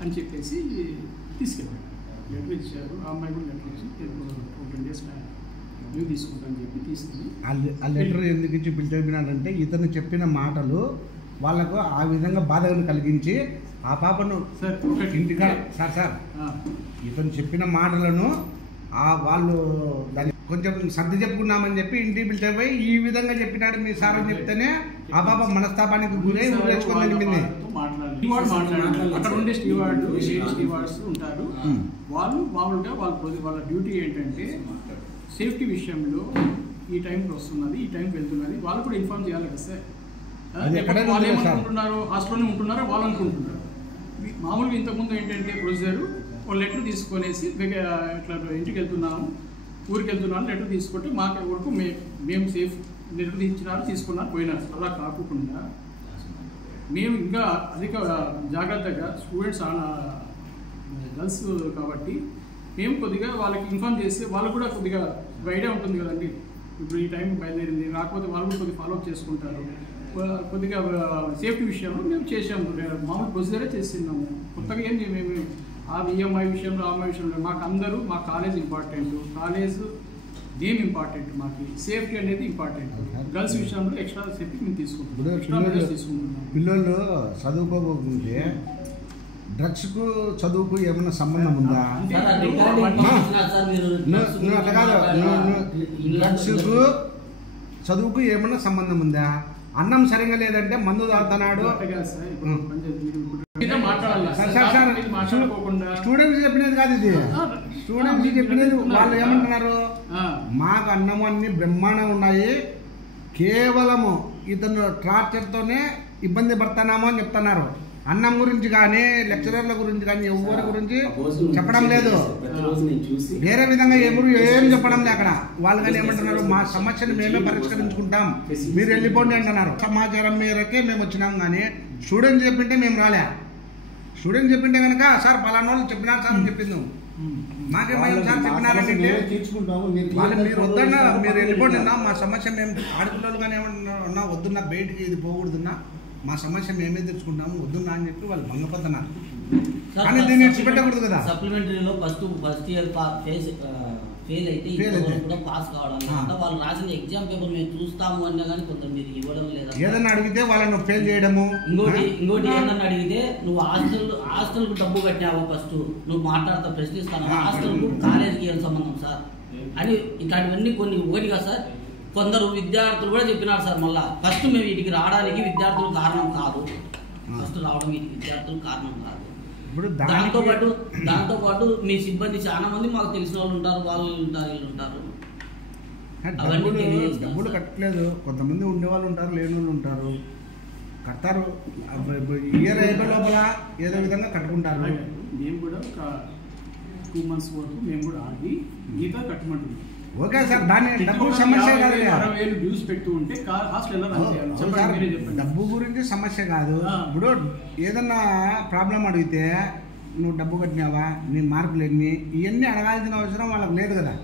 అని చెప్పేసి తీసుకెళ్ళాడు. లెటర్ ఇచ్చారు, ఆ అమ్మాయి కూడా లెటర్ ఇచ్చి 10 days లీవ్ తీసుకుంటాను చెప్పి తీసుకుని ఆ లెటర్ ఎందుకు ఇచ్చి పిలిచినాడంటే ఇతను చెప్పిన మాటలు వాళ్ళకు ఆ విధంగా బాధను కలిగించి ఆ పాపను ఇంటికాడ సార్ ఇతను చెప్పిన మాటలను వాళ్ళు దాన్ని కొంచెం సర్ది చెప్పుకున్నామని చెప్పి ఇంటికి పిలిచిపోయి ఈ విధంగా చెప్పినాడు మీ సార్ అని చెప్తేనే ఆ పాప మనస్తాపానికి గురై ఊరేసుకుందని అక్కడ ఉండే స్టీవార్డ్స్ ఉంటారు. వాళ్ళు మామూలుగా వాళ్ళ డ్యూటీ ఏంటంటే సేఫ్టీ విషయంలో ఈ టైంకి వస్తున్నది, ఈ టైంకి వెళ్తున్నది వాళ్ళు కూడా ఇన్ఫార్మ్ చేయాలి కదా సార్. వాళ్ళు ఏమనుకుంటున్నారు, హాస్టల్లోనే ఉంటున్నారో వాళ్ళు అనుకుంటున్నారు. మామూలుగా ఇంతకుముందు ఏంటంటే ప్రొసీజర్ వాళ్ళు లెటర్ తీసుకొనేసి ఇట్లా ఇంటికి వెళ్తున్నాము, ఊరికి వెళ్తున్నాను లెటర్ తీసుకుంటే మాకు వరకు మేము సేఫ్ లెటర్ ఇచ్చినారు, తీసుకున్నారు, పోయినారు. అలా కాకుండా మేము ఇంకా అధిక జాగ్రత్తగా స్టూడెంట్స్ గర్ల్స్ కాబట్టి మేము కొద్దిగా వాళ్ళకి ఇన్ఫార్మ్ చేస్తే వాళ్ళు కూడా కొద్దిగా ఐడియా ఉంటుంది కదండి. ఇప్పుడు ఈ టైం బయలుదేరింది, రాకపోతే వాళ్ళు కూడా కొద్దిగా ఫాలోఅప్ చేసుకుంటారు. కొద్దిగా సేఫ్టీ విషయంలో మేము చేసాము, మామూలు ప్రొసీజరే చేస్తున్నాము. కొత్తగా ఏం మేము ఆ ఈఎంఐ విషయంలో అమ్మాయి విషయంలో మాకు అందరూ మా college important, college name important, మాకు సేఫ్టీ అనేది ఇంపార్టెంట్. గర్ల్స్ విషయంలో ఎక్స్ట్రా సేఫ్టీ మేము తీసుకుంటున్నాం. పిల్లలు చదువుకోకుంటే డ్రగ్స్కు చదువుకు ఏమైనా సంబంధం ఉందా? అట్లా కాదు, డ్రగ్స్కు చదువుకు ఏమైనా సంబంధం ఉందా? అన్నం సరిగా లేదంటే మందు తాగుతున్నాడు. స్టూడెంట్స్ చెప్పినది కాదు ఇది, స్టూడెంట్స్ చెప్పినది. వాళ్ళు ఏమంటున్నారు, మాకు అన్నము అన్ని బ్రహ్మాండంగా ఉన్నాయి, కేవలము ఇతను టార్చర్తోనే ఇబ్బంది పడుతున్నాము అని చెప్తున్నారు. అన్నం గురించి కానీ లెక్చరర్ల గురించి కానీ ఎవరి గురించి చెప్పడం లేదు, వేరే విధంగా ఏం చెప్పడం లేదు. అక్కడ వాళ్ళు కానీ ఏమంటున్నారు, మా సమస్యను మేమే పరిష్కరించుకుంటాం, మీరు వెళ్ళిపోండి అంటున్నారు. సమాచారం మేరకే మేము వచ్చినాం, కానీ స్టూడెంట్స్ చెప్పింటే మేము రాలే. స్టూడెంట్స్ చెప్పింటే కనుక సార్ పలానా వాళ్ళు చెప్పినారు సార్ అని చెప్పింది, మాకేమయ్యాం సార్ చెప్పినారంటే వాళ్ళు మీరు వద్దన్నా మీరు వెళ్ళిపోండి అన్నా, మా సమస్య మేము ఆడపిల్లలు కానీ ఏమన్నా వద్దున్నా బయటికి ఇది పోకూడదున్నా, మా సమస్య మేమే తెచ్చుకుంటాము వద్దున్నా అని చెప్పి వాళ్ళు భంగపడుతున్నారు. కానీ దీన్ని విడిచిపెట్టకూడదు కదా. సప్లిమెంటరీలో ఫస్ట్ ఇయర్ ఫెయిల్ అయితే కూడా పాస్ కావడం, వాళ్ళు రాసిన ఎగ్జామ్ పేపర్ మేము చూస్తాము అన్నా కానీ కొంత మీరు ఇవ్వడం లేదా? ఏదన్నా అడిగితే వాళ్ళని ఫెయిల్ చేయడము. ఇంకోటి ఏదన్నా అడిగితే నువ్వు హాస్టల్కు డబ్బు కట్టావు, ఫస్ట్ నువ్వు మాట్లాడతా ప్రశ్నిస్తాను, హాస్టల్కు కాలేజీకి ఏం సంబంధం సార్ అని ఇట్లాంటివన్నీ కొన్ని ఒకటిగా సార్. కొందరు విద్యార్థులు కూడా చెప్పినారు సార్, మళ్ళీ ఫస్ట్ మేము వీటికి రావడానికి విద్యార్థులు కారణం కాదు, ఫస్ట్ రావడం వీటికి విద్యార్థులు కారణం కాదు. దాంతోపాటు మీ సిబ్బంది చాలా మంది మాకు తెలిసిన వాళ్ళు ఉంటారు, వాళ్ళు ఉంటారు, వీళ్ళు ఉంటారు, డబ్బులు కట్టలేదు. కొంతమంది ఉండేవాళ్ళు ఉంటారు, లేని వాళ్ళు ఉంటారు, కడతారు. ఇయర్ అయిపోయే లోపల ఏదో విధంగా కట్టుకుంటారు. మేము కూడా ఒక 2 months వరకు మేము కూడా ఆగి మిగతా కట్టమంటున్నాం. ఓకే సార్, దాని డబ్బు సమస్య కాదు, డ్యూస్ పెడుతూ ఉంటే డబ్బు గురించి సమస్య కాదు. ఇప్పుడు ఏదన్నా ప్రాబ్లం అడిగితే నువ్వు డబ్బు కట్టినావా, నీ మార్కులు ఎన్ని, ఇవన్నీ అడగాల్సిన అవసరం వాళ్ళకి లేదు కదా.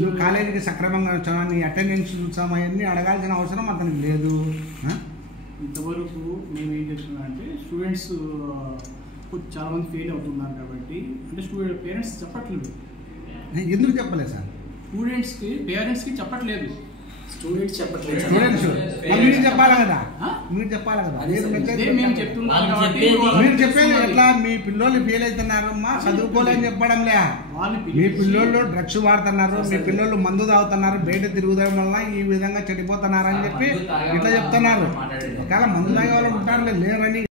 నువ్వు కాలేజీకి సక్రమంగా వచ్చావా, నీ అటెండెన్స్ చూసామా, అవన్నీ అడగాల్సిన అవసరం అతనికి లేదు. ఇంతవరకు మేము ఏం చేస్తున్నాం అంటే స్టూడెంట్స్ చాలా మంది ఫెయిల్ అవుతున్నారు కాబట్టి, అంటే పేరెంట్స్ చెప్పట్లేదు. ఎందుకు చెప్పలేదు సార్? పేరెంట్స్కి చెప్పట్లేదు, స్టూడెంట్స్ చెప్పట్లేదు. మీరు చెప్పాలి కదా, మీరు చెప్పాలి కదా. మీరు చెప్పేది ఎట్లా? మీ పిల్లలు ఫెయిల్ అవుతున్నారమ్మా, చదువుకోలేని చెప్పడం లే. మీ పిల్లలు డ్రగ్స్ వాడుతున్నారు, మీ పిల్లలు మందు తాగుతున్నారు, బయట తిరుగుదడం వల్ల ఈ విధంగా చెడిపోతున్నారు అని చెప్పి ఇట్లా చెప్తున్నారు. ఒకవేళ మందు తాగే వాళ్ళు ఉంటారు లేరని